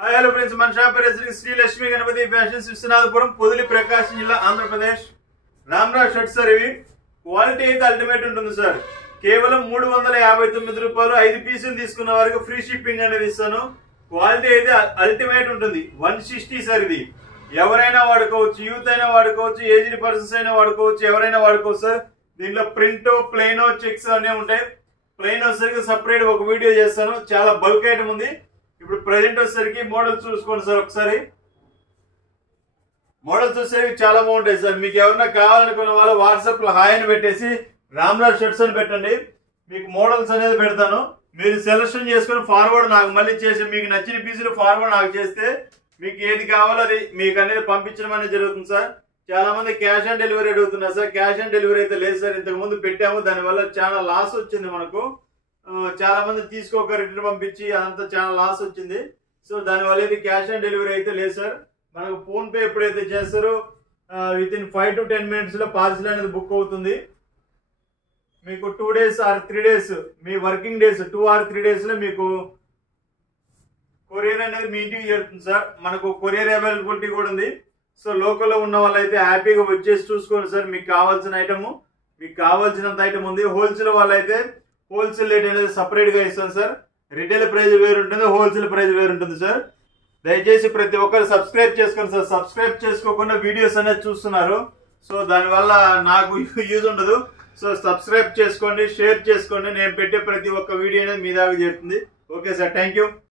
hi hello friends मन shop పేరు Shri Lakshmi Ganapati fashions Viswanathapuram Podili ప్రకాశం జిల్లా ఆంధ్రప్రదేశ్ రామ్రాజ్ షర్ట్ సార్ ఇవి క్వాలిటీ అయితే అల్టిమేట్ ఉంటుంది సార్ కేవలం 359 రూపాయలు 5 పీసులు తీసుకున్న వారికి ఫ్రీ షిప్పింగ్ అనేది ఇస్తాను క్వాలిటీ అయితే అల్టిమేట్ ఉంటుంది 160 సార్ ఇది ఎవరైనా వాడుకోవచ్చు యూత్ అయినా వాడుకోవచ్చు ఏజ్డ్ పర్సన్స్ అయినా వాడుకోవచ్చు ఎవరైనా వాడుకోవచ్చు సార్ దీంట్లో ప్రింట్ ప్లెయిన్ చెక్స్ అన్నీ ఉంటాయి ప్లెయిన్ వచ్చేసరికి సెపరేట్ ఒక వీడియో చేస్తాను చాలా బల్క్ ఐటమ్ ఉంది ఇప్పుడు ప్రెజెంట్ వచ్చేసరికి మోడల్స్ చూసుకోండి సార్ ఒకసారి మోడల్స్ వచ్చేసరికి చాలా బాగుంటాయి సార్ మీకు ఎవరైనా కావాలనుకున్న వాళ్ళు వాట్సాప్ లో హాయ్ అని పెట్టేసి రామ్రాజ్ షర్ట్స్ అని పెట్టండి మీకు మోడల్స్ అనేది పెడతాను మీరు సెలెక్షన్ చేసుకుని ఫార్వర్డ్ నాకు మళ్ళీ చేసి మీకు నచ్చిన పీసులు ఫార్వర్డ్ నాకు చేస్తే మీకు ఏది కావాలో అది మీకు అనేది పంపించడం అనేది జరుగుతుంది సార్ చాలా మంది క్యాష్ ఆన్ డెలివరీ అడుగుతున్నారు సార్ క్యాష్ ఆన్ డెలివరీ అయితే లేదు సార్ ఇంతకు ముందు పెట్టాము దానివల్ల చాలా లాస్ వచ్చింది మనకు చాలా మంది తీసుకోక రిటర్న్ పంపించి అదంతా చాలా లాస్ వచ్చింది సో దానివల్ల ఇది క్యాష్ ఆన్ డెలివరీ అయితే లేదు సార్ మనకు ఫోన్ పే ఎప్పుడైతే చేస్తారో విత్ ఇన్ 5 to 10 minutes లో పార్సిల్ అనేది బుక్ అవుతుంది మీకు 2 days or 3 days me working days 2 or 3 days లో మీకు కొరియర్ అనేది మీ ఇంటికి చేరుతుంది సార్ మనకు కొరియర్ అవైలబిలిటీ కూడా ఉంది సో లోకల్లో ఉన్న వాళ్ళైతే హ్యాపీగా వచ్చేసి చూసుకోండి సార్ మీకు కావాల్సిన ఐటమ్ మీకు కావాల్సినంత ఐటమ్ ఉంది హోల్సేల్ వాళ్ళైతే హోల్సేల్ రేట్ అనేది సపరేట్ గా ఇస్తాం సార్ రిటైల్ ప్రైస్ వేరు ఉంటుంది హోల్సేల్ ప్రైస్ వేరు ఉంటుంది సార్ దయచేసి ప్రతి ఒక్కరు సబ్స్క్రైబ్ చేసుకోండి సార్ సబ్స్క్రైబ్ చేసుకోకుండా వీడియోస్ అనేది చూస్తున్నారు సో దానివల్ల నాకు యూజ్ ఉండదు సో సబ్స్క్రైబ్ చేసుకోండి షేర్ చేసుకోండి నేను పెట్టే ప్రతి ఒక్క వీడియో అనేది మీ దాకా చేరుతుంది ఓకే సార్ థ్యాంక్ యూ